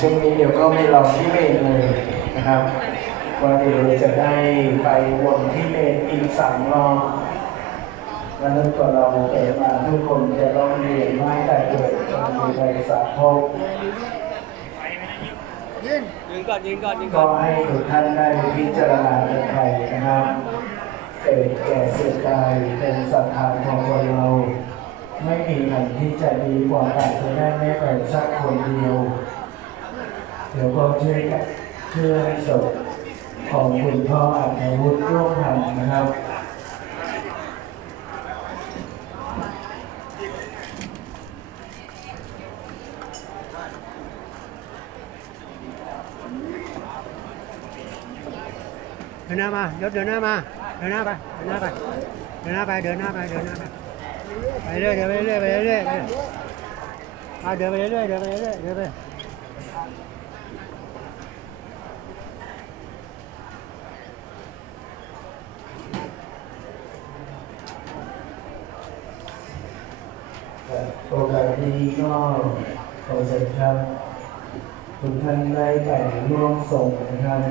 ช่วงนี้เดี๋ยวก็ไม่รอที่เมนเลยนะครับว่าเดี๋ยวจะได้ไปวนที่เมนอีกสามรอบแล้วนั้นก็เราเกิดมาทุกคนจะต้องเรียนไม้แต่เกิดจนมีใบสาพกยืนก่อนยืนก่อนยืนก่ก็ให้ทุกท่านได้พิจารณาเป็นไทยนะครับเกิดแก่เจ็บตายเป็นสังขารของคนเรา ไม่มีใครที่จะดีกว่ากันจะได้แม้แต่สักคนเดียว เดี๋ยวก็ช่วยเพื่อศพของคุณพ่ออัธวุฒิร่วมทำนะครับเดินหน้ามายศเดินหน้ามา เดินหน้าไป เดินหน้าไป เดินหน้าไป เดินหน้าไป เดินหน้าไป ไปเรื่อยเดินไปเรื่อยไปเรื่อยไปเรื่อยเดินไปเรื่อยเดินไปเรื่อยเดินไป โอกาสนี้ก็ขอเชิญครับทุกท่านได้ไปร่วมส่งนะครับ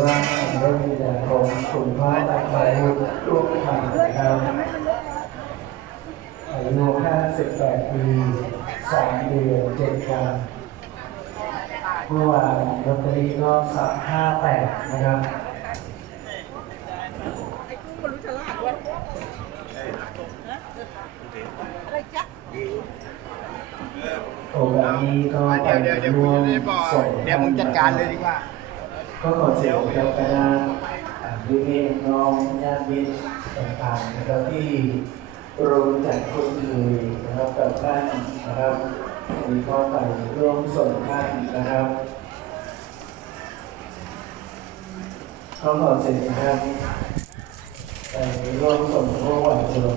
ร่างของพระบิดาของคุณพ่ออัธวุฒิร่วมทำนะครับอายุ58 ปี 3 เดือน7วันเมื่อวานลอตเตอรี่ก็สัก58 นะครับ โอกาสนี้ก็เดี๋ยวเดี๋ยวเดี๋ยวผมจะได้บอกเดี๋ยวผมจัดการเลยดีกว่า ก็ขอเสียงกับคณะอ่าพี่เองน้องญาติมิตรต่างๆนะครับที่รู้จักคุ้นเคยนะครับกับท่านนะครับวันนี้ก็ไปร่วมส่งท่านนะครับก็ขอเสียงครับไปร่วมส่งพวกวันชน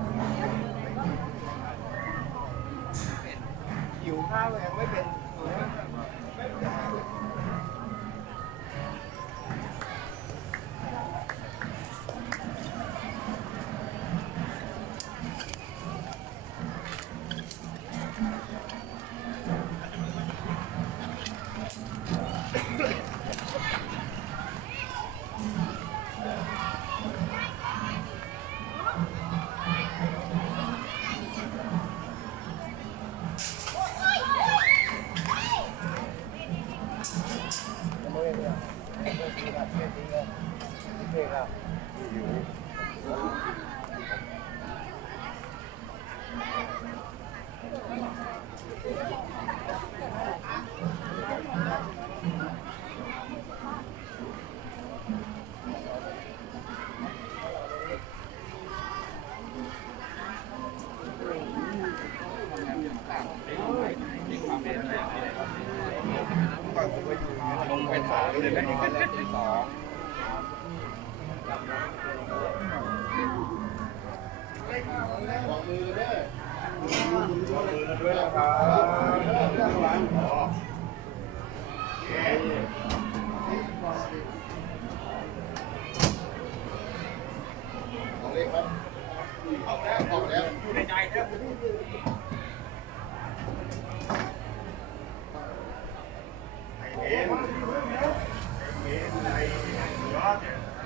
ข้าวยังไม่เป็น ล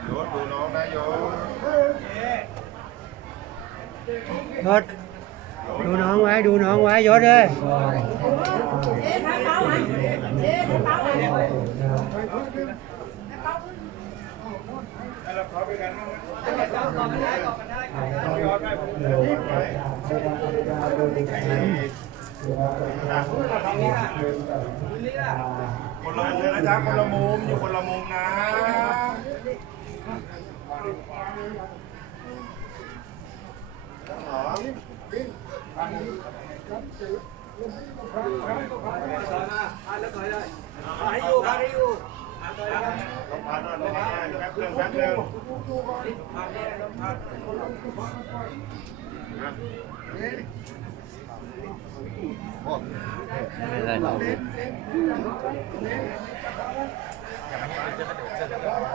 โยนดูน้องนะโยน ยศดูน้องไว้ดูน้องไว้ยศเลยคนละมุมนะจ๊ะคนละมุมอยู่คนละมุมนะ ให้อยู่ให้อยู่ไม่ได้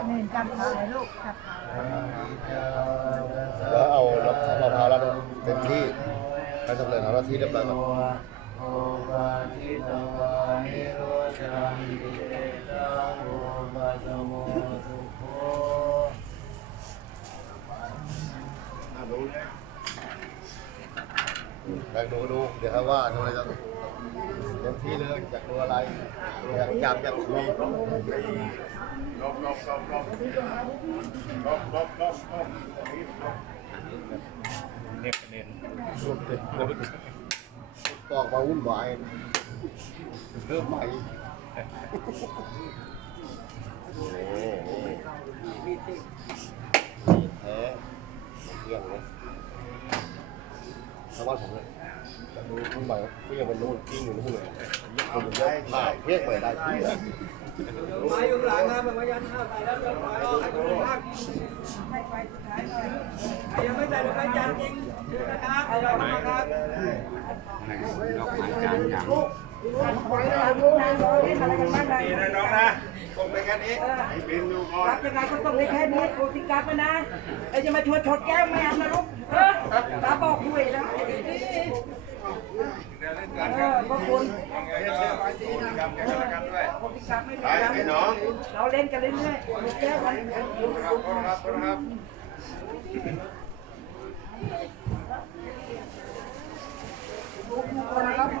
นี่จำเขาเลยลูกจับแล้วเอารับมะพร้าวรับเต็มที่ไปสำเร็จแล้วที่เรียบร้อยแล้วรู้แล้ว อปัสโมสุโขแบงดูดูเดี๋ยวครับว่าทำอะไรจะเต็มที่เลยอยากดูอะไรอยากจับอยากคุยลบลบลบลบลบลบลบลบเน็บเน็นรูปติดปอกมาวุ่นวายเริ่มใหม่โอ้โหแท้เที่ยงเลย ชาวบ้านผมเลยจะดูข้างใบก็ยังเป็นนู่นกิ้งอยู่นู่นเลยคนมันเยอะผ่าเพี้ยงไปได้ที่มาอยู่หลังนะเป็นพยานห้าใส่แล้วเรียบร้อยแล้วให้คนพักยังไม่ใส่ดอกไม้จันทร์จริงนะครับเอาเรามาครับนี่นะน้องนะคงเป็นแค่นี้ให้เป็นดูก่อนรับยังไงก็ต้องได้แค่นี้โคติกรรมนะนะไอ้จะมาชวนชดแก้วแม่นะลูกเออตาบอกคุยนะเออพวกคุณโกรรมแก่กันกันด้วยโคติกรรมไม่ไปได้ไอ้น้อง เราเล่นกันเรื่อยๆแก้วกันครับครับครับเดี๋ย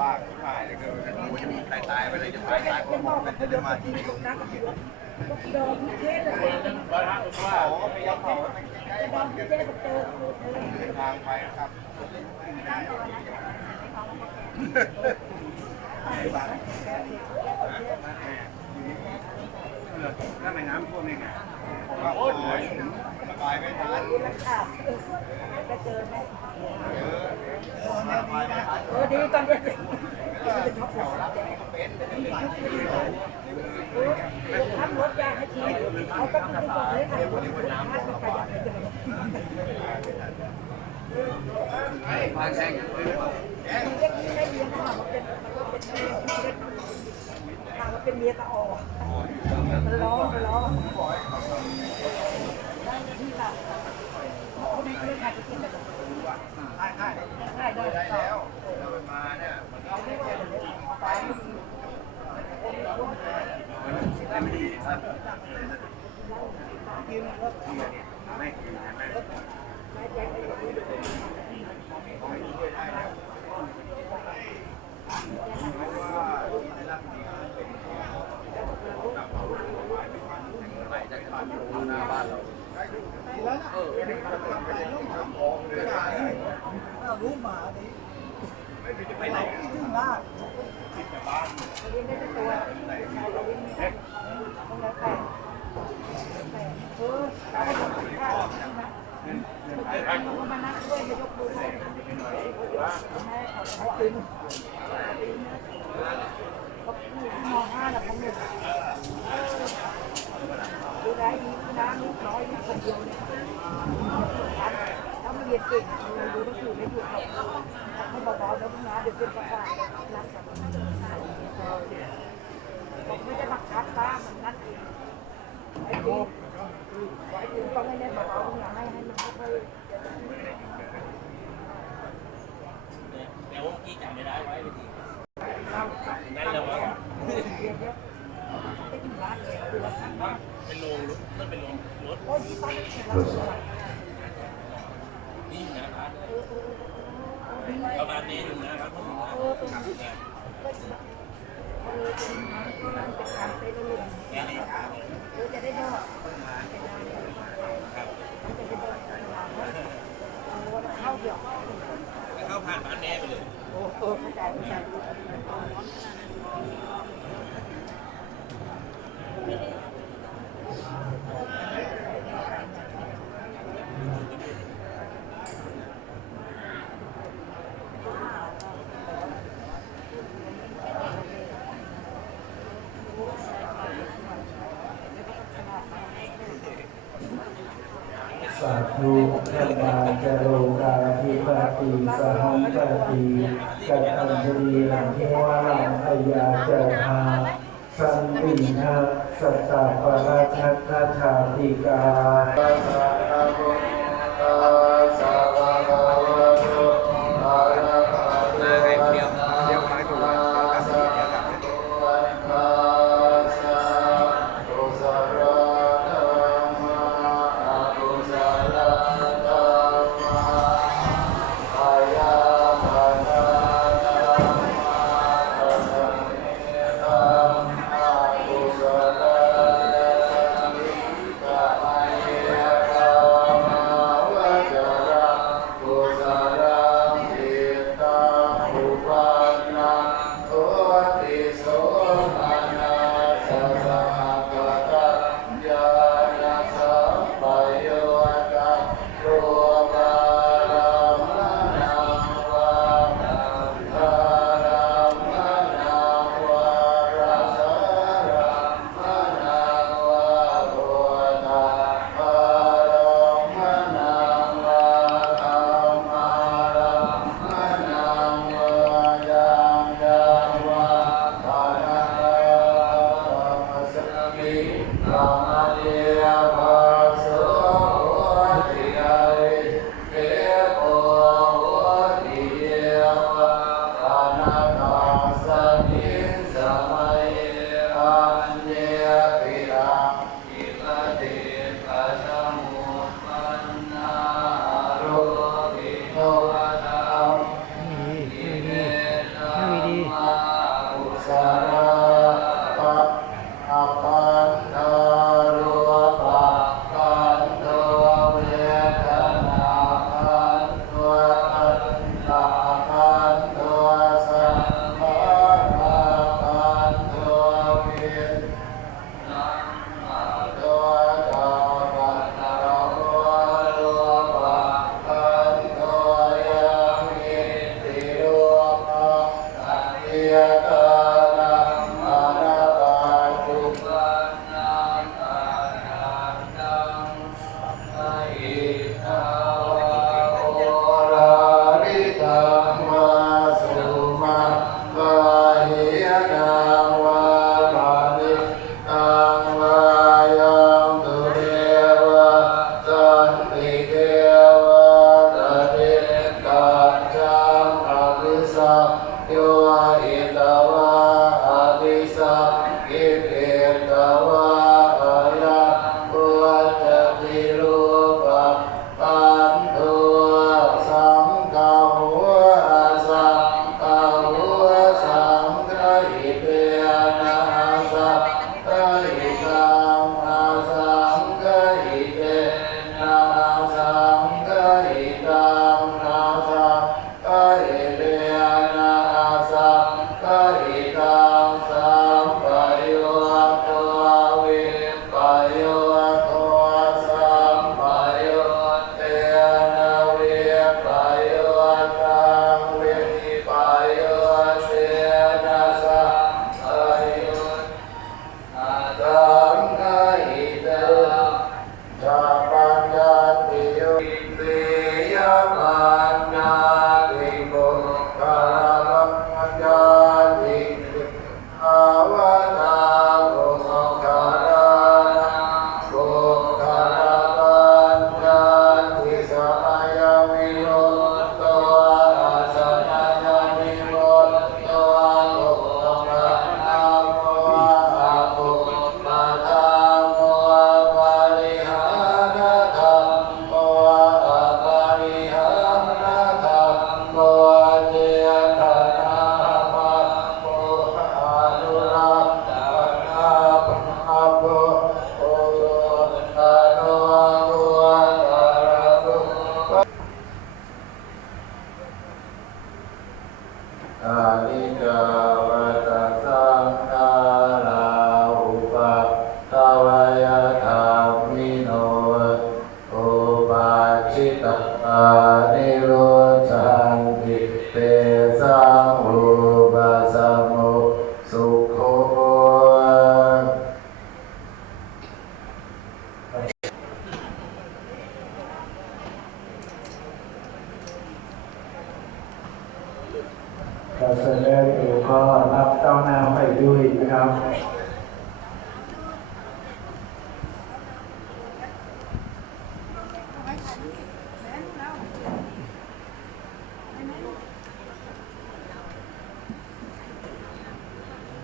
บ้างที่ผ่านเลยคือตายตายไปเลยจะตายตายก็เป็นจะมาที่ดียวโดนเทศเลยว่าว่าอ้ไปยักษ์เขาใกล้บ้านเกิดเดินทางไปครับไปบ้าน ถ้าไม่น้ำท่วมนี่ไงผมว่าโอ้ยสบายไม่ทันข่าวจะเจอไหมสบายไม่ทันเออดีตอนเด็กทำรถยางให้ทีเขาต้องไปบอกเลยค่ะรถน้ำของเราบ้านแห้งเล็กไม่เลี้ยงค่ะมันเป็นมันก็เป็นเล็กค่ะมันเป็นเมียตะออ ไม่ดีครับไม่ดีนะเพราะว่าที่ได้รับดีเป็น หน้าบ้านเรา รู้หมาดิ ไปไหนถึงลาดติดแต่บ้านเลี้ยงได้แต่ตัวใช่เราเลี้ยงไม่ได้ต้องแล้วแต่แต่เออเราก็ต้องข้าวนะเราก็มานั่งด้วยจะยกมือให้ให้เขากินเขามองห้าแล้วเขาหนึ่งดูได้ดีนะนิดน้อยนิดคนเดียวเนี่ยถ้ามันเรียนเก่งมันรู้ต้องอยู่ไม่หยุด ให้เบาๆนะพี่นะเดี๋ยวเป็นประสาทรักกันผมไม่จะมาคัดบ้างไอ้จริงไอ้จริงต้องให้แน่นเบาๆพี่นะให้ให้มันค่อย แต่ว่าเมื่อกี้จำไม่ได้ไว้ไปที ๆเข้า นั่นแล้วว่า เรียนเยอะไม่ถึงร้านเลยดูว่า เป็นโรงรถมันเป็นโรงรถ โอ้ยที่บ้านเป็นร้าน นี่นะครับประมาณนี้อยู่นะครับผม เออตรงนี้เออตรงนั้นก็มันเป็นการเต้นเล่น แค่นี้ครับ เออจะได้ดอกเป็นงานเลย ครับ มันจะได้ดอกเป็นงานนะเออเข้าเดี๋ยว แล้วเข้าผ่านบ้านแม่ไปเลยโอ้เออเข้าใจเข้าใจสาธุธรรมาจโรกาธิป ติสหังกติกัตัญจดีลังเทวาลังอายาเจหาสันตินะสัตตาปราทัตถาชาติกา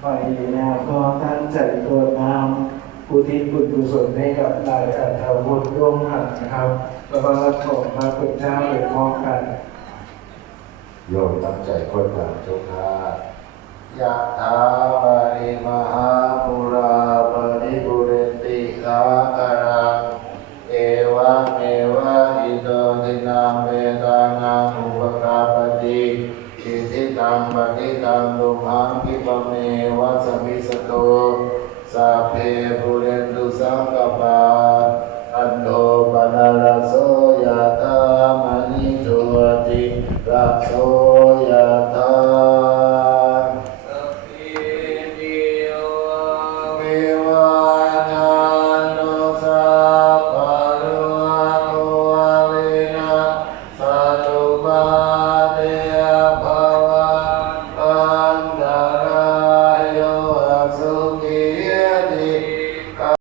อยอยู่แนวก็ตั้งใจตัวน้ำอุทิศบุญกุศลให้กับนายอัธวุฒิร่วมหันนะครับแล้วก็รับของพระคุณเจ้าหรือมอบกันโยมตั้งใจค้นหาเจ้าค่ะยะถาวาริมหาปุรา